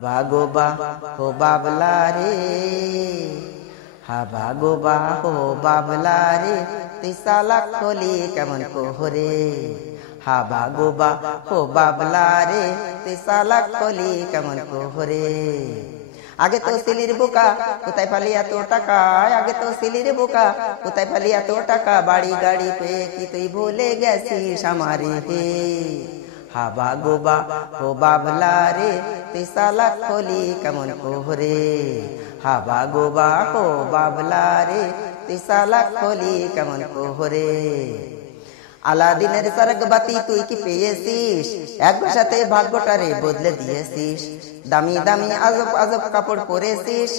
ভাগোবা হো বাবলা রে, হা ভাগোবা হো বাবলা রে, তুই সালা খলি কেমন কোহরে। হা ভাগোবা হো বাবলা রে, তুই সালা খলি কেমন কোহরে। আগে তো সিলির বোকা কোথায় পালি এত টাকা, আগে তো সিলির বোকা কোথায় পালি এত টাকা, বাড়ি গাড়ি পেয়ে কি তুই ভুলে গেছিস আমারে হে। হা ভাগোবা হো বাবলা রে, তুই সালা খলি কেমন কোহরে। হা ভাগোবা হো বাবলা রে, তুই সালা খলি কেমন কোহরে। আলাদিনের স্বর্গবাতি তুই কি পেয়েছিস, এক সাথে ভাগ্যটারে বদলে দিয়েছিস। দামি দামি আজব আজব কাপড় পরেছিস,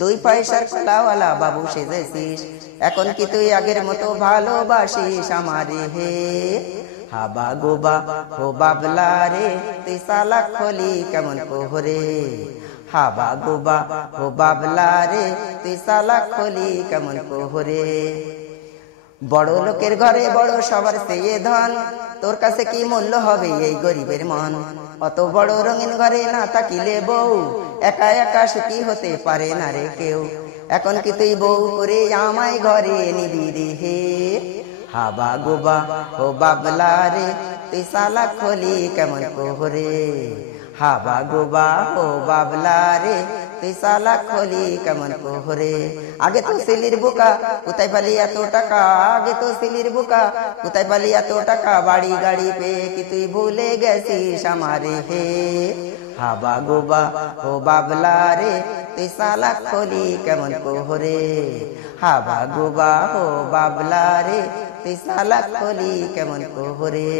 2 পয়সার খোলাওয়ালা বাবু সেজেছিস। এখন কি তুই আগের মতো ভালোবাসিস আমারে হে। হা ভাগোবা হো বাবলা রে, তুই সালা খলি কেমন কোহরে। হা ভাগোবা হো বাবলা রে, তুই সালা খলি কেমন কোহরে। বড় লোকের ঘরে বড় সবার চেয়ে ধন, তোর কাছে কি মূল্য হবে এই গরিবের মন। অত বড় রঙিন ঘরে না থাকিলে বউ, একা একা সুখী হতে পারে না রে কেউ। এখন কি তুই বউ করে আমায় ঘরে নিবি রে হে। হা ভাগোবা হো বাবলা রে, তুই সালা খলি কেমন কোহরে। হা ভাগোবা হো বাবলা রে, তুই সালা খলি কেমন কোহরে। আগে তো সিলির বোকা কোথায় পালি এত টাকা, আগে তো সিলির বোকা কোথায় পালি এত টাকা, বাড়ি গাড়ি পেয়ে কি তুই ভুলে গেছিস আমারে হে। হা ভাগোবা হো বাবলা রে, তুই সালা খলি কেমন কোহরে। হা ভাগোবা হো বাবলা রে, তুই সালা খলি কেমন কোহরে।